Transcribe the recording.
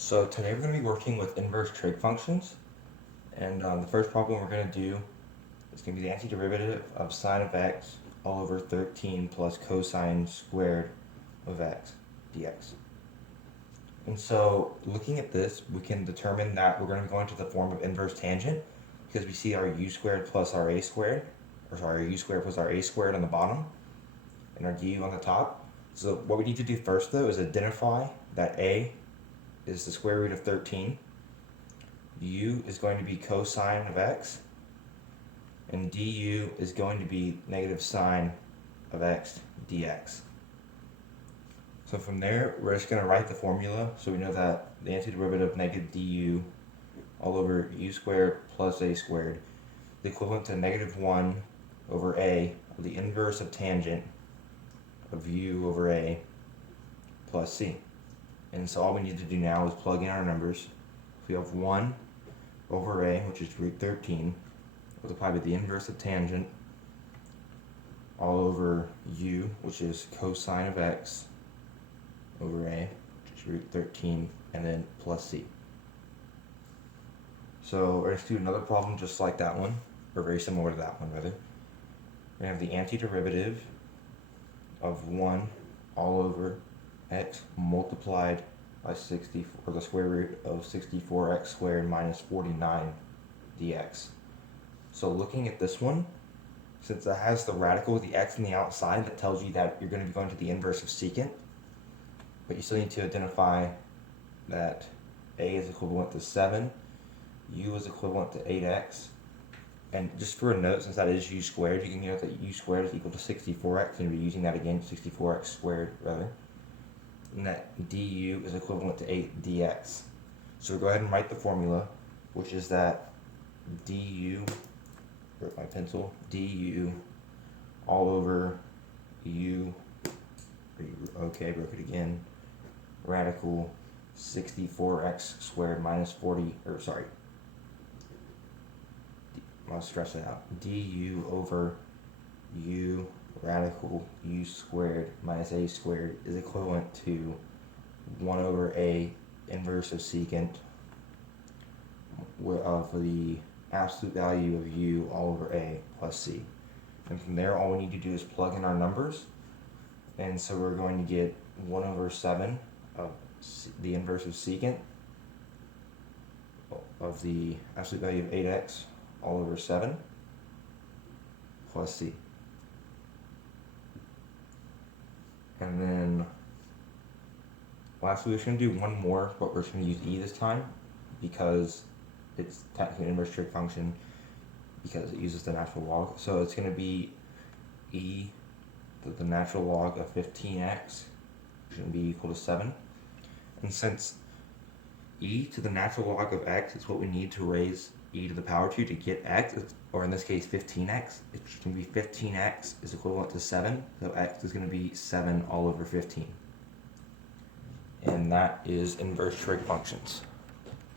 So today we're going to be working with inverse trig functions, and the first problem we're going to do is going to be the antiderivative of sine of x all over 13 plus cosine squared of x dx. And so looking at this, we can determine that we're going to go into the form of inverse tangent because we see our u squared plus our a squared, or sorry, our u squared plus our a squared on the bottom and our du on the top. So what we need to do first though is identify that a is the square root of 13. U is going to be cosine of x, and du is going to be negative sine of x dx. So from there, we're just going to write the formula so we know that the antiderivative of negative du all over u squared plus a squared is equivalent to negative 1 over a of the inverse of tangent of u over a plus c. And so all we need to do now is plug in our numbers. We have 1 over a, which is root 13, multiplied by the inverse of tangent, all over u, which is cosine of x, over a, which is root 13, and then plus c. So we're going to do another problem just like that one, or very similar to that one, rather. We're going to have the antiderivative of 1 all over x multiplied by 60, or the square root of 64x squared minus 49 dx. So looking at this one, since it has the radical with the x on the outside, that tells you that you're going to be going to the inverse of secant, but you still need to identify that a is equivalent to 7, u is equivalent to 8x, and just for a note, since that is u squared, you can note that u squared is equal to 64x, and we're using that again, 64x squared rather, and that du is equivalent to 8 dx. So we'll go ahead and write the formula, which is that du, where's my pencil, du all over u, okay, broke it again, radical 64x squared minus 40, or sorry, I'll stress it out, du over u radical u squared minus a squared is equivalent to 1 over a inverse of secant of the absolute value of u all over a plus c. And from there, all we need to do is plug in our numbers. And so we're going to get 1 over 7 of the inverse of secant of the absolute value of 8x all over 7 plus c. And then lastly, we're just going to do one more, but we're just going to use e this time because it's technically an inverse trig function because it uses the natural log. So it's going to be e to the natural log of 15x, which is going to be equal to 7. And since e to the natural log of x is what we need to raise e to the power 2 to get x, or in this case 15x, it's going to be 15x is equivalent to 7, so x is going to be 7 all over 15. And that is inverse trig functions.